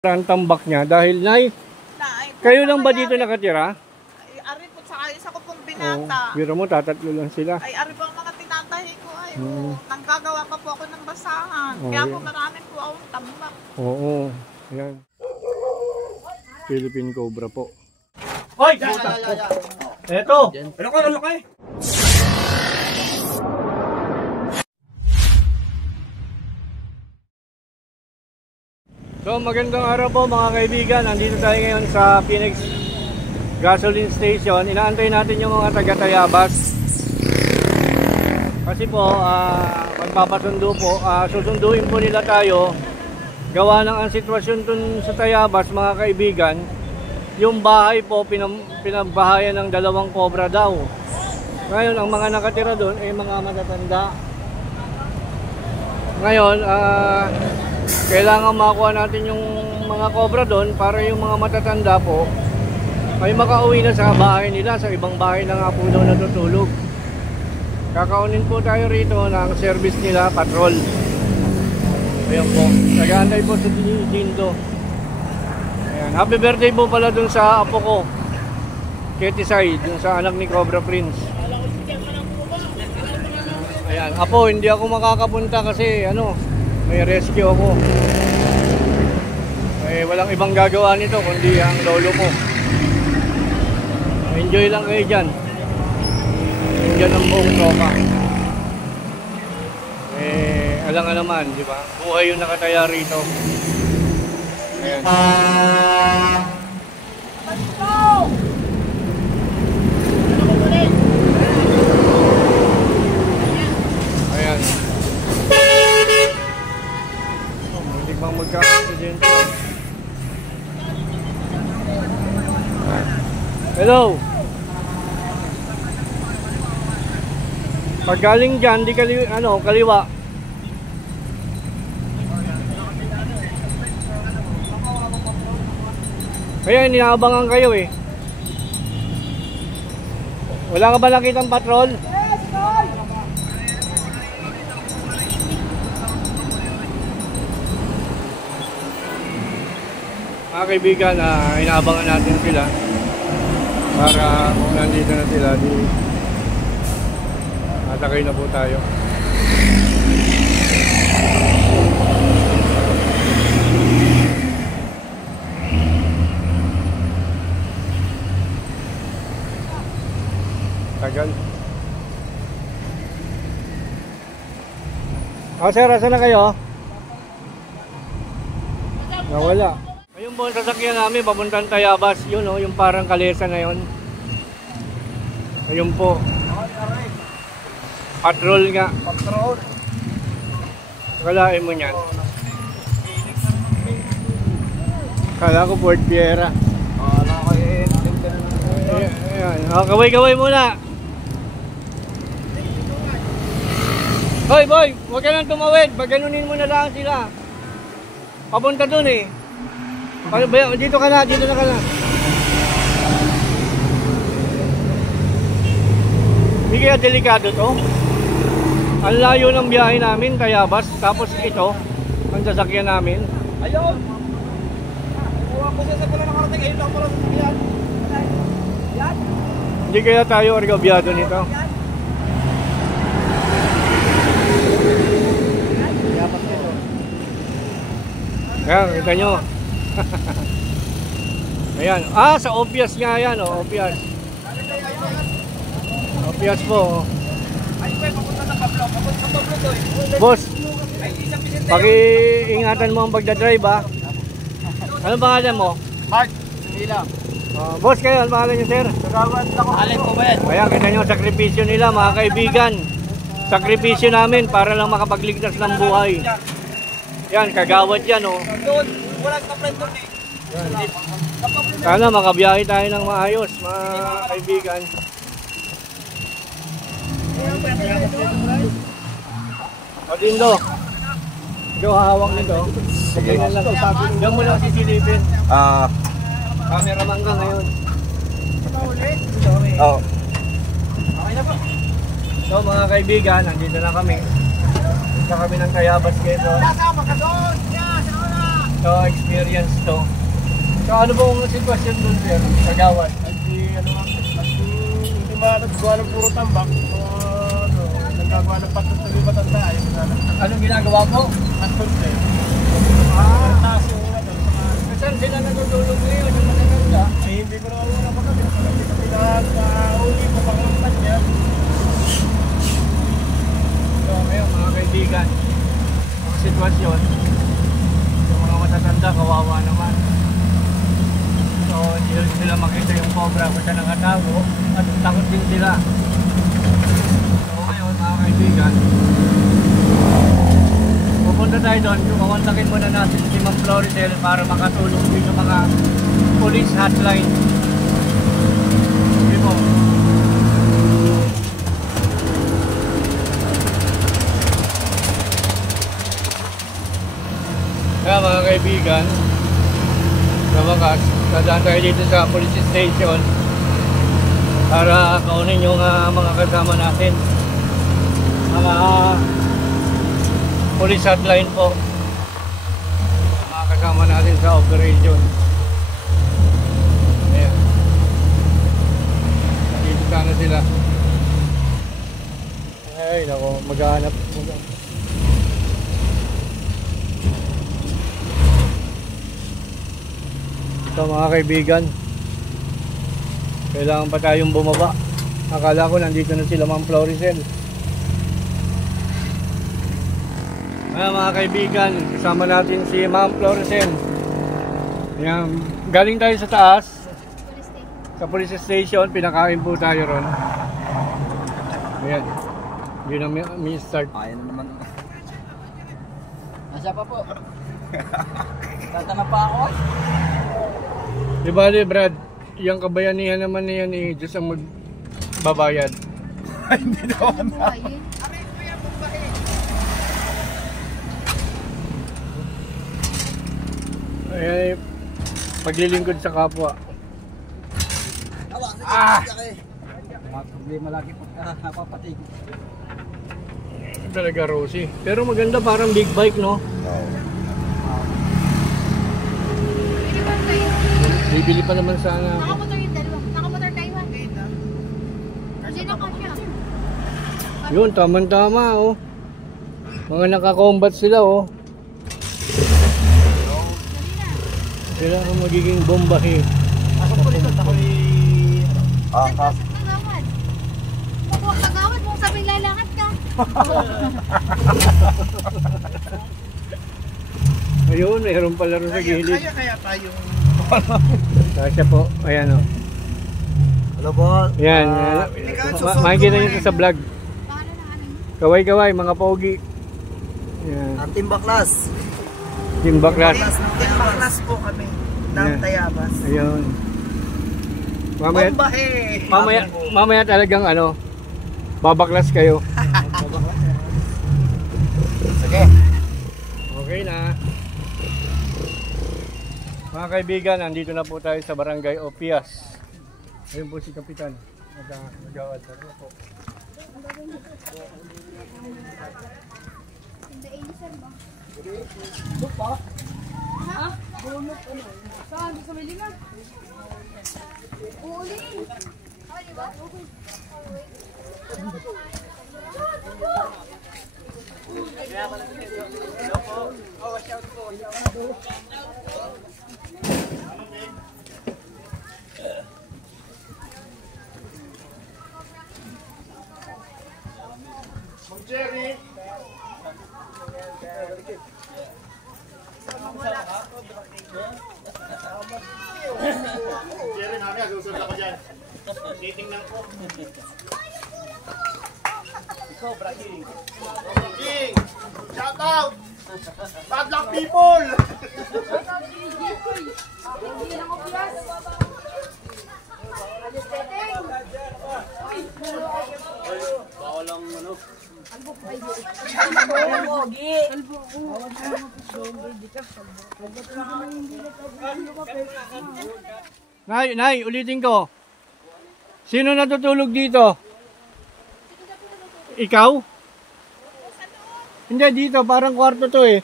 ang tambak niya dahil kayo lang ba dito nakatira? Ay, ari po, saka isa ko pong binata. Biro mo, tatatlo lang sila. Ay, ari po ang mga tinatahi ko. Ay, nanggagawa pa po ako ng basahan. Kaya po marami po akong tambak. Oo, yan. Philippine Cobra po. Hoy! Eto! Ano ka? So magandang araw po mga kaibigan. Nandito tayo ngayon sa Phoenix Gasoline Station. Inaantay natin yung mga taga-Tayabas. Kasi po magpapasundo po, susunduin po nila tayo. Gawa ng ang sitwasyon dun sa Tayabas mga kaibigan, yung bahay po pinagbahayan ng 2 cobra daw. Ngayon ang mga nakatira doon ay mga matatanda. Ngayon kailangan makuha natin yung mga cobra doon para yung mga matatanda po ay makauwi na sa bahay nila, sa ibang bahay na nga po daw natutulog. Kakaunin po tayo rito ng service nila, patrol. Ayan po, nag-aantay po sa Dindo. Ayan. Happy birthday po pala dun sa apo ko, Ketisay, dun sa anak ni Cobra Prince. Ayan, apo, hindi ako makakapunta kasi may rescue ako. Walang ibang gagawa nito kundi ang lolo ko. Enjoy lang kayo dyan. Enjoy ang buong tropa. Alam nga naman, di ba? Buhay yung nakataya rito. Ayan. Ayan. Hindi bang magka-accident? Hello. Pag galing dyan, di kaliwa. Kaya inaabangan kayo eh. Wala ka ba nakitang patrol? Mga kaibigan, inaabangan natin sila para kung nandito na sila atakay na po tayo. Tagal. Sir, asan na kayo? Nawala. Ayun po ang sasakyan namin papuntang Tayabas. Yun yung parang kalesa na yun. Ayun po. Patrol nga. Patrol. Kalain mo niyan. Kala ko Fort Fiera. Ayan. Kaway-kaway muna. Hoy boy, huwag ka nang tumawid. Paganunin mo na lang sila. Papunta dun eh. Dito ka na, dito na ka na. Hindi kaya delikado to. Ang layo ng biyahe namin, Tayabas. Tapos ito, ang sasakyan namin. Ayun! Kuha ko siya sa pala nakarating. Ayun lang pala sa sasakyan. Yan! Hindi kaya tayo orgabyado nito. Ayan, kita nyo. Ayan. Sa Opias nga yan. Opias. Opias po. Boss, paki-ingatan mo ang pagdadrive ha. Ano pangalan mo? Mark, Sumila. Boss kayo, ano pangalan nyo sir? Alin po ba yan? Ayan, kita nyo sakripisyo nila mga kaibigan. Sakripisyo namin para lang makapagligtas ng buhay. Yan, kagawad yan Doon, walang kapren doon eh. Sana makabiyahe tayo ng maayos mga kaibigan. Dindo, ikaw hahawak nito. Ganyan lang. Diyan mo lang sisilipin. Cameraman ka ngayon. Oo. Okay na po. So mga kaibigan, nandito na kami. Punta kami ng Tayabas Quezon. So, experience to. So, ano pong sitwasyon doon, sir? Kagawad? Hindi gawa ng puro tambak. Nagagawa ng patos na may matanda. Anong ginagawa po? Patos eh. Taas yung Saan sila natutulog ngayon yung matatanda? ay hindi ko naman muna pa kami. Kasi sa pinaka-uli ko pang lampas niya. So, ngayon mga kaibigan, ang sitwasyon, yung mga matatanda, kawawa naman. So, hindi rin sila makita yung cobra kung siya nakatago at takot din sila. So, ngayon mga kaibigan, pupunta tayo doon, kukontakin muna natin si Ma'am Floricel para makatulong din yung mga police hotline. Hindi po. Kaya mga kaibigan, sa wakas, dadaan tayo dito sa police station para kaunin yung mga kasama natin. Mga police hotline po. Mga kasama natin sa operation. Ayan. Dito sana sila. Ay, nako, maghanap. Ito mga kaibigan, kailangan pa tayong bumaba. Akala ko nandito na sila Ma'am Floricel. Mga kaibigan, kasama natin si Ma'am Floricel. Ayan, galing tayo sa taas, sa police station, pinakain po tayo ron. Ayan, yun ang may start. Ayan naman. Nasya pa po. Tatana pa ako. Di ba Brad, yung kabayanihan naman na yan eh, Diyos ang magbabayad. Hindi naman na. Ay, paglilingkod sa kapwa. Problema lagi pag napapatig. Talaga Rosie. Pero maganda, parang big bike, no? Bibili pa naman sana ako. Nakamotor yung dalawa. Nakamotor tayo. Hindi na kasya. Yun, tama-tama, oh. Mga nakakombat sila, oh. Sila ang magiging bombahe. Ako po rin ako'y... Kagawad. Huwag kagawad mo sabing lalakad ka. Ayun, mayroon pala rin sa gilid. Kaya tayong... Kasya po, ayan, oh. Hello po. Ayan, makikita nyo ito sa vlog. Paano na ano? Kaway-kaway, mga pogi. Ayan, Team Baklas. yung baklas. Baklas po kami. Ng Tayabas. Ayun. Mamaya talagang ano, babaklas kayo. Sige. Okay na. Mga kaibigan, nandito na po tayo sa Barangay Opias. Ayun po si Kapitan. Nag-awad. Ano po? Saan? Sa Melina? Uli! Oh, di ba? Jerry. Jerry, mamaya susunod ako dyan. Titingnan ko. Cobra King. King! Shout out! Bad luck people! Bawal lang ano. Nay, ulitin ko. Sino natutulog dito? Ikaw? Hindi, dito. Parang kwarto to eh.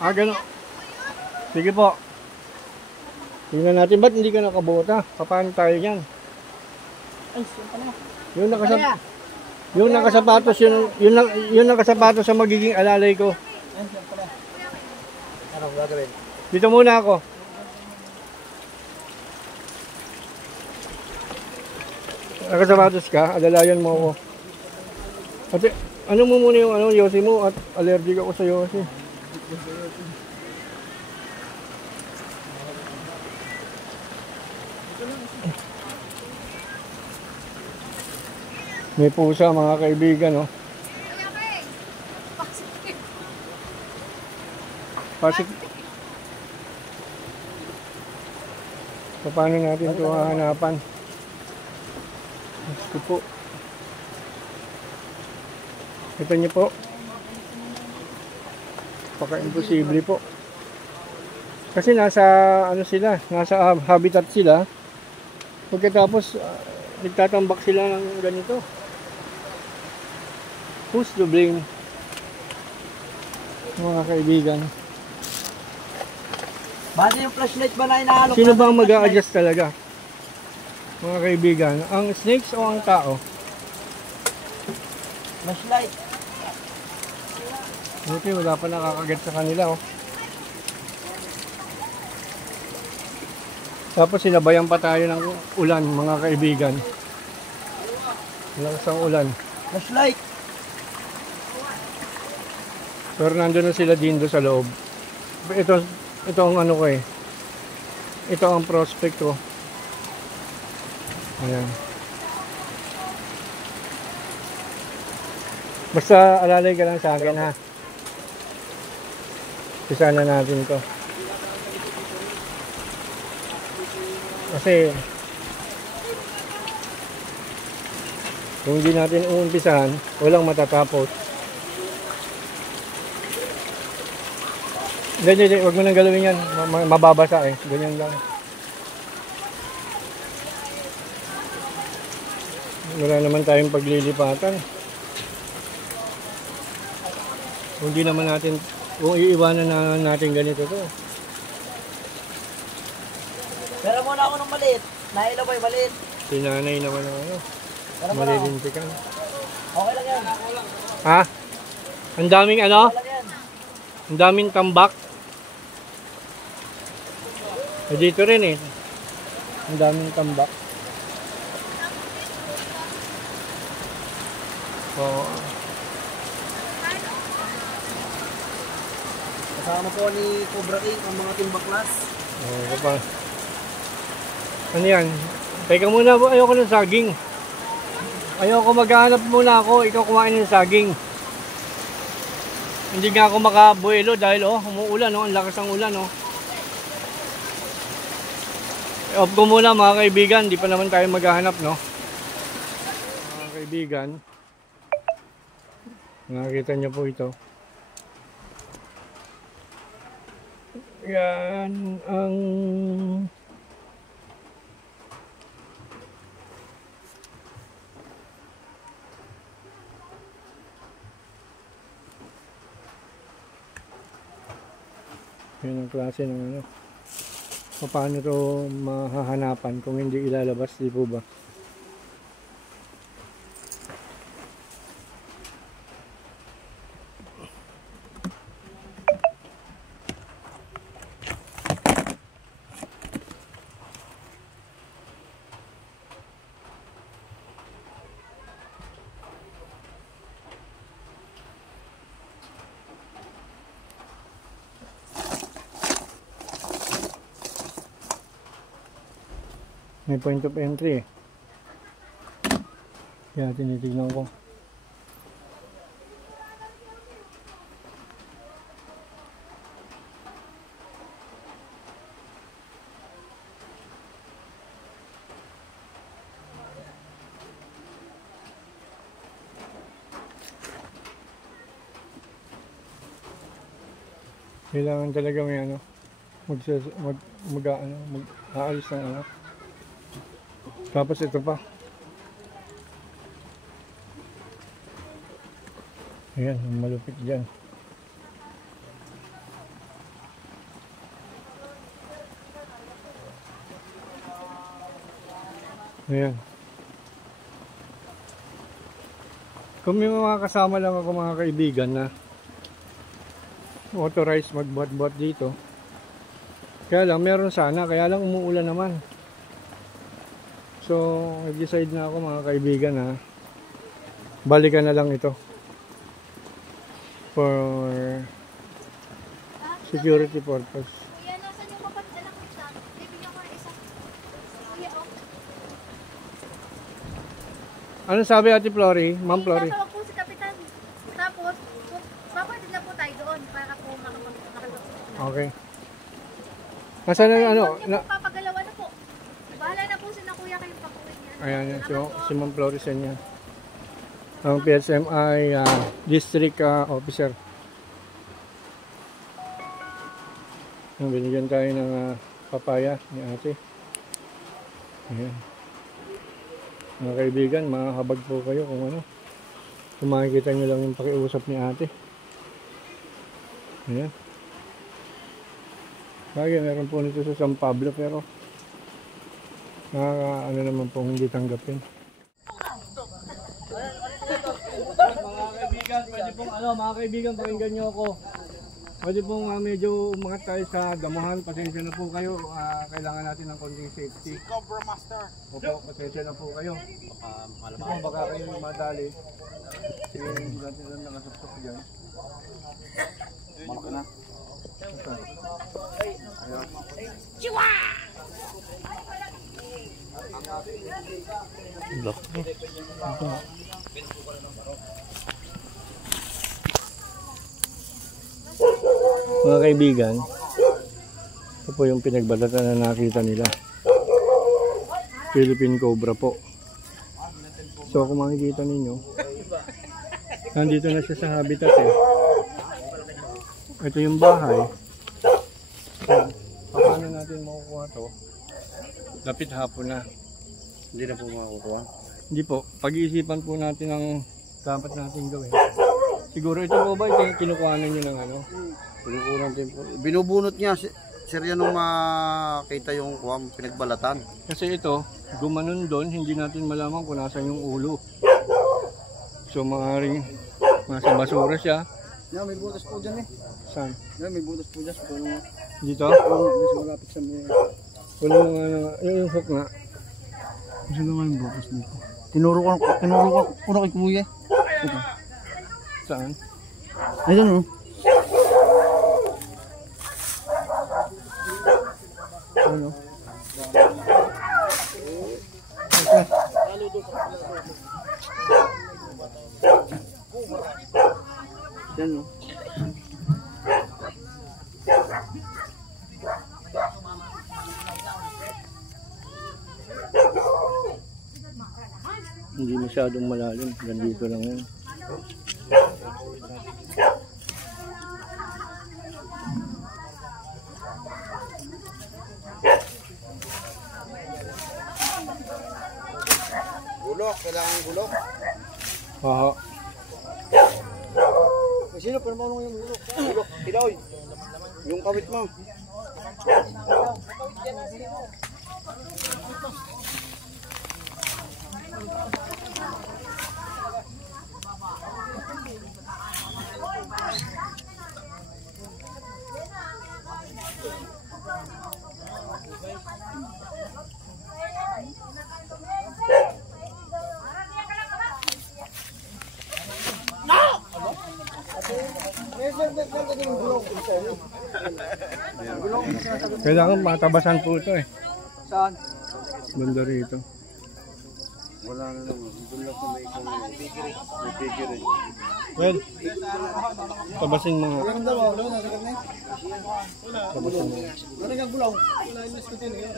Ah, gano'n. Sige po. Tingnan natin, ba't hindi ka nakabota? Paano tayo yan? Ay, siya pala. Yung nakasapatos, yung nakasapatos sa magiging alalay ko. Ay, siya pala. Anong gagawin? Dito muna ako. Nakasapatos ka, alalayan mo ako. Ate, ano mo muna yung yosi mo at allergic ako sa yosi. May pusa mga kaibigan, oh. Pasik. Paano natin ito hahanapan? Gusto po. Ito niyo po. Paka-imposible po. Kasi nasa ano sila, nasa habitat sila. Pagkatapos nagtatambak sila ng ganito. Who's to blame? Mga kaibigan. Base yung flashlight ba na inaalok? Sino bang mag-a-adjust talaga? Mga kaibigan, ang snakes o ang tao? Flashlight. Buti wala pa nakakagat sa kanila, oh. Tapos sinabayan pa tayo ng ulan, mga kaibigan. Lakas ang ulan. Flashlight. Pero nandun na sila din doon sa loob. Ito ang ano ko eh. Ito ang prospect ko. Ayan. Basta alalay ka lang sa akin, ha. Pisa na natin to. Kasi kung hindi natin uumpisahan, walang matatapos. Hindi, wag mo nang galawin yan. Mababasa eh. Ganyan lang. Wala naman tayong paglilipatan. Kung hindi naman natin, kung iiwanan na natin ganito to. Pero muna ako ng maliit. Nailaw ba yung maliit? Si nanay naman ang ano. Pero muna ako. Malilintikan. Okay lang yan. Ha? Ang daming ano? Okay lang yan. Ang daming tambak. Eh, dito rin eh. Ang daming tambak. Oo. Kasama po ni Cobra King ang mga timbaklas. Oo pa. Ano yan? Teka muna, ayoko ng saging. Ayoko maghanap muna ako. Ikaw kumain ng saging. Hindi nga ako makabuelo dahil umuulan, ang lakas ng ulan, off ko muna mga kaibigan, di pa naman tayo maghahanap, no? Mga kaibigan, nakikita nyo po ito. Yan ang yan ang klase ng ano. Paano ito mahahanapan kung hindi ilalabas, di po ba? May point of entry eh. Kaya tinitignan ko. Kailangan talaga may ano, mag-aalis ng ano. Tapos ito pa. Ayan, malupit dyan. Ayan. Kung may mga kasama lang ako mga kaibigan na authorized magbuhat-buhat dito. Kaya lang, meron sana. Kaya lang umuulan naman. So, nag-decide na ako mga kaibigan na balikan na lang ito. For security purpose. Kuya, nasan yung kapatid anak ko sa? Bibigyan ko ng isa. Kuya, oh. Ano sabi Ate Flory? Ma'am Flory? Tatawag po si Kapitan. Tapos, papatid na po tayo doon para po makapag-usap. Okay. Nasaan na ano? Papagalawan na po. Bahala na po si na kuya kayong pakuwi niya. Ayan yan, si Ma'am Flory sa inyo. Ang PSMI District Officer. Binigyan tayo ng papaya ni ate. Ayan. Mga kaibigan, makahabag po kayo kung ano. Kung makikita nyo lang yung pakiusap ni ate. Ayan. Bagay, meron po nito sa San Pablo pero ano naman po hindi tanggapin. Mga kaibigan, pwede pong mga kaibigan, pakinggan nyo ako. Pwede pong medyo umangat tayo sa damuhan. Pasensya na po kayo. Kailangan natin ng konting safety. Cobra Master. Opo, pasensya na po kayo. Baka kayo madali. Hindi natin lang nakasapsap dyan. Malaki na. Mga kaibigan, ito po yung pinagbalatan na nakita nila. Philippine Cobra po. So kung makikita ninyo, nandito na siya sa habitat eh. Ito yung bahay. Paano natin makukuha to? Lapit hapon na. Hindi na po makukuha. Hindi po. Pag-iisipan po natin ang dapat natin gawin. Siguro ito po ba kinukuhanan nyo ng ano? Pinukunan din po. Binubunot niya. Sir yan nung makita yung pinagbalatan. Kasi ito, gumanon doon, hindi natin malaman kung nasan yung ulo. So maaaring nasa basura siya. Yan, may butas po dyan eh. Saan? Yan, may butas po dyan. Dito? Mas malapit sa mga. Wala mga yung hook nga. Gusto naman yung butas dito. Tinuro ko na kay kuya. Ito. Saan? Ayun oh. Ano? Yan oh. Hindi masyadong malalim. Gandito lang yan. Gulok, kailangan gulok. Oo. Sino pero marunong yung gulok? Gulok, Piloy. Yung kawit mo. Kailangan matabasan po ito eh. Saan? Banda rito. Wala na naman. Doon lang sa may pigir eh. Well, tabasin mo nga. Ang dalawa, wala na sakit na. Tabasin mo nga. Wala kang gulaw.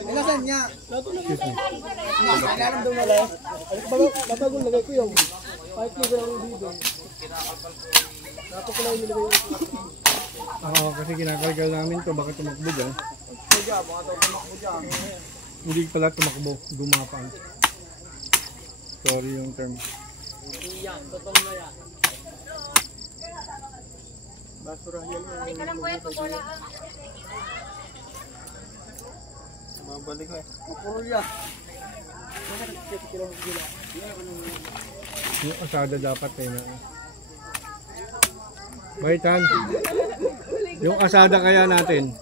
Ilasan niya. Kailangan daw wala. Babagong lagay ko yung 5 kg lang dito. Dapat ko lang nilagay yung Oo, kasi kinakargal namin to, baka tumakbo dyan. Kaya, baka daw tumakbo dyan. Hindi pala tumakbo, gumapang. Sorry yung term. Yan, totoo na yan. Basura yan. Ay, ka lang po yan, wala ang... Mabalik ko eh. Mapuro yan. Yung asada dapat eh na. Baitan. Yung asada kaya natin.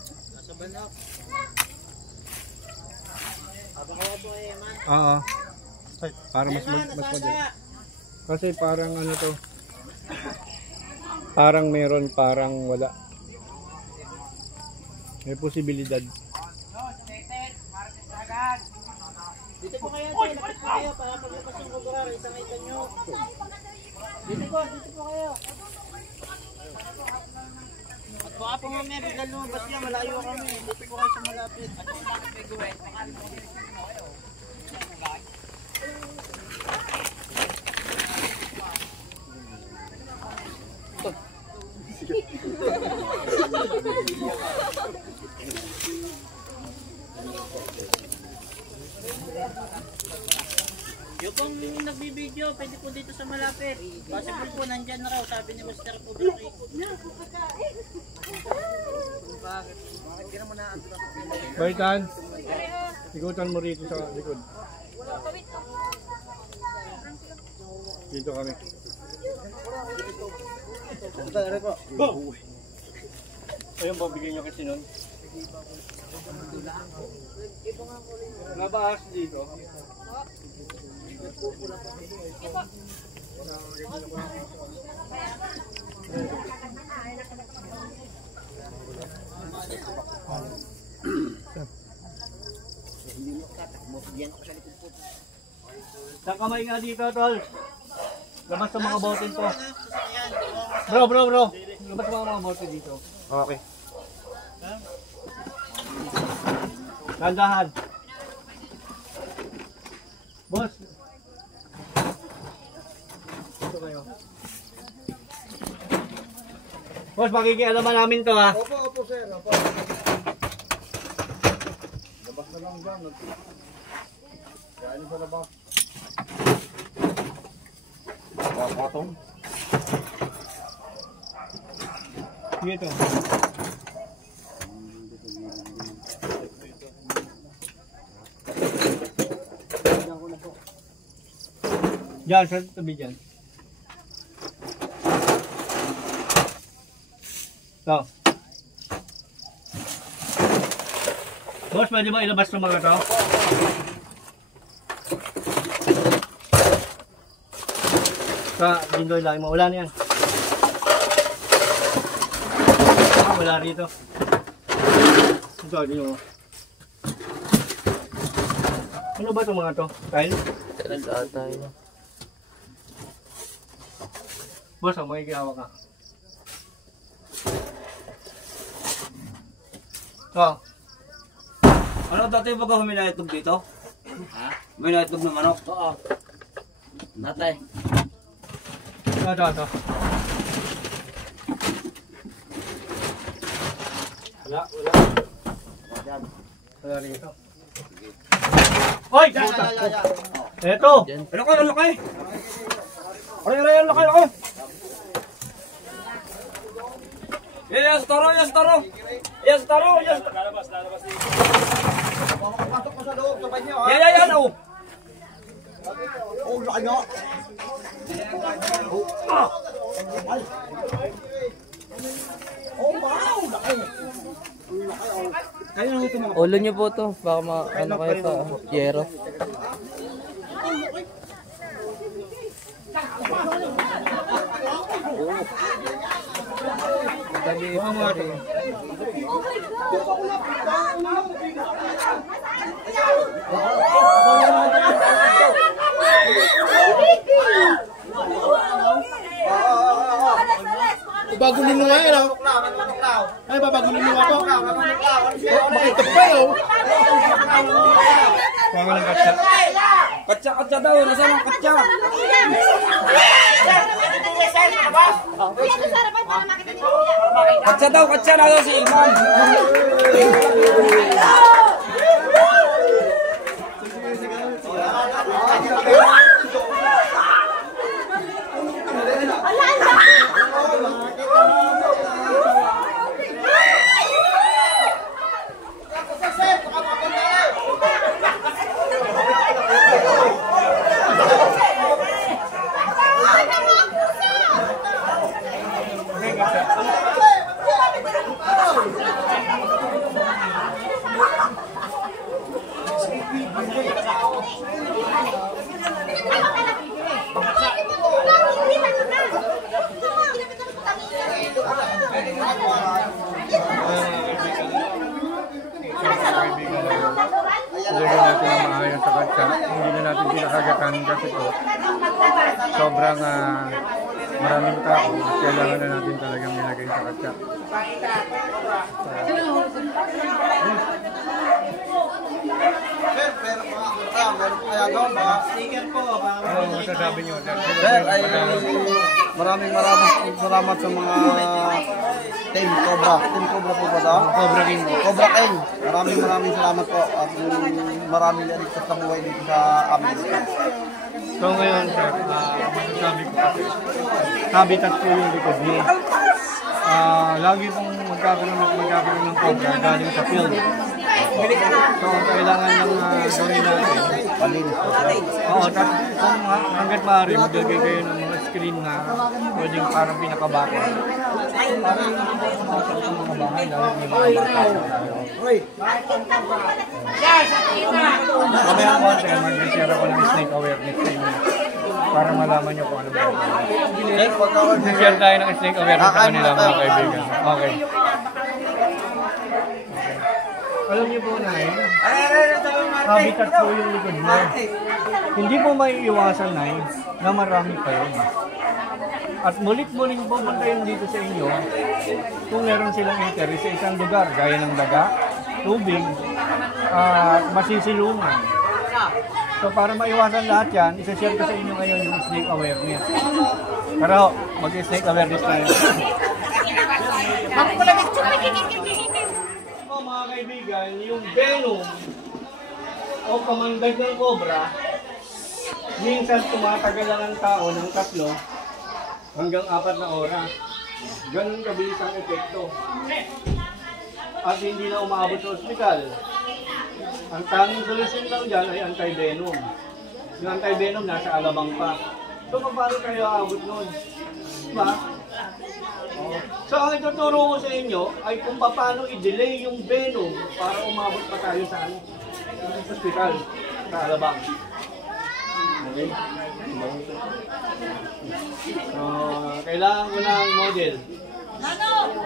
Oo. Para mas madali. Kasi parang ano to. Parang meron, parang wala. May posibilidad. Dito po kayo, lapit po kayo para paglabas yung kuburar, isang itan nyo. Dito po kayo. At baka po mamaya bigla lumabas niya, malayo kami. Dito po kayo sa malapit. At kung bakit may gawin, pakalit po kayo. Yung pong nagbibideo, pwede po dito sa malapit. Possible po, nandyan na raw, sabi ni Mr. po. Bakit? Bakit mo na Baitan. Ikutan mo rito sa likod. Dito kami. Ayun ba, bigyan nyo kasi nun? Nabaas dito. Sa kamay nga dito, tol. Labas sa mga bote to. Bro. Labas sa mga bote dito. Okay. Dandahan. Boss. Dito kayo. Boss, makikialaman namin to ha. Opo, sir. Opo. Labas na lang dyan. Kaya sa labas. Patong. Dito. Diyan, sa tabi dyan. Ito. Boss, pwede ba ilabas ng mga to? Sa dindoy lang, mawala na yan. Wala rito. Ito, dito. Ano ba itong mga to? Tile? Tile. Boss, ang makikihawak ka. Ito. Ano dati pag huminaitlog dito? Ha? Huminaitlog ng manok? Oo. Natay. Ito. Wala. Wala rito. Hoy! Ito! Ano kayo? Aray, laki. Yes, taro. Lalabas dito. Pasok mo sa loob, sabay niyo ha. Yan, oh. Oh, laki nga. Oh, wow, laki. Kaya nang ito mga. Ulo niyo po to, baka ano kayo sa yero. Dali mo rin. Bago niluwa yan, oh. Ay, bago niluwa po. Bakit pa yun? Pangalan ng katsa. Katsa daw, nasaan ang katsa? Katsa na daw si Ilman. ilagay natin ang maayos sa katsa. Hindi na natin pinakagatan kasi po sobrang maraming tao. Kailangan na natin talagang nilagay sa katsa. Meron kaya doon, mga sticker po. Ano masasabi nyo? Sir, ay maraming salamat sa mga Team Cobra. Team Cobra po ba ito? Cobra King. Cobra King. Maraming salamat po. At maraming ligtas na buhay dito sa amin. So ngayon, sir, masasabi ko kasi, habitat po yung likod niyo. Lagi pong magkakaroon ng cobra galing sa field. So, ang kailangan ng gawin natin, Palinis po, sir. oo, tapos kung hanggat maaari, maglagay kayo ng mga screen na pwedeng parang pinakabako. Para yung pumasok sa mga bahay, lalo yung mga bahay. Kami ako, sir, mag-share ako ng snake awareness sa inyo para malaman nyo kung ano ba. Sir, pagkakal Mag-share tayo ng snake awareness sa kanila, mga kaibigan. Okay. Alam niyo po na habitat po yung likod mo. Hindi po maiiwasan na marami pa yun. At mulit-muling pupunta yun dito sa inyo kung meron silang interest sa isang lugar, gaya ng daga, tubig, masisilungan. So para maiwasan lahat yan, isa-share ko sa inyo ngayon yung snake awareness. Pero mag-snake awareness tayo. Mga kaibigan, yung venom o pamandag ng cobra, minsan tumatagal lang ang tao ng 3 hanggang 4 na oras. Ganun kabilis ang epekto. At hindi na umaabot sa ospital. Ang tanging solusyon lang dyan ay anti-venom. Yung anti-venom nasa alabang pa. So paano kayo aabot nun? Diba? So ang ituturo ko sa inyo ay kung paano i-delay yung venom para umabot pa tayo sa hospital, sa alabang. Okay? Kailangan ko ng model.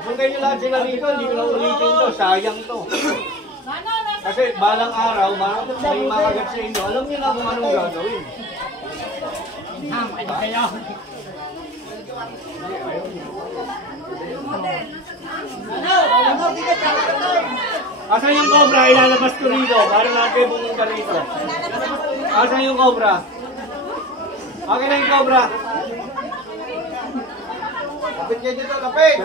Kung kayo lahat sila rito, hindi ko na ulitin to, sayang to. Kasi balang araw, may makagat sa inyo, alam niyo na kung anong gagawin. Asan yung cobra? Ilalabas ko rito para natin pumunta rito. Asan yung cobra? Akin na yung cobra. Kapit kayo dito, kapit!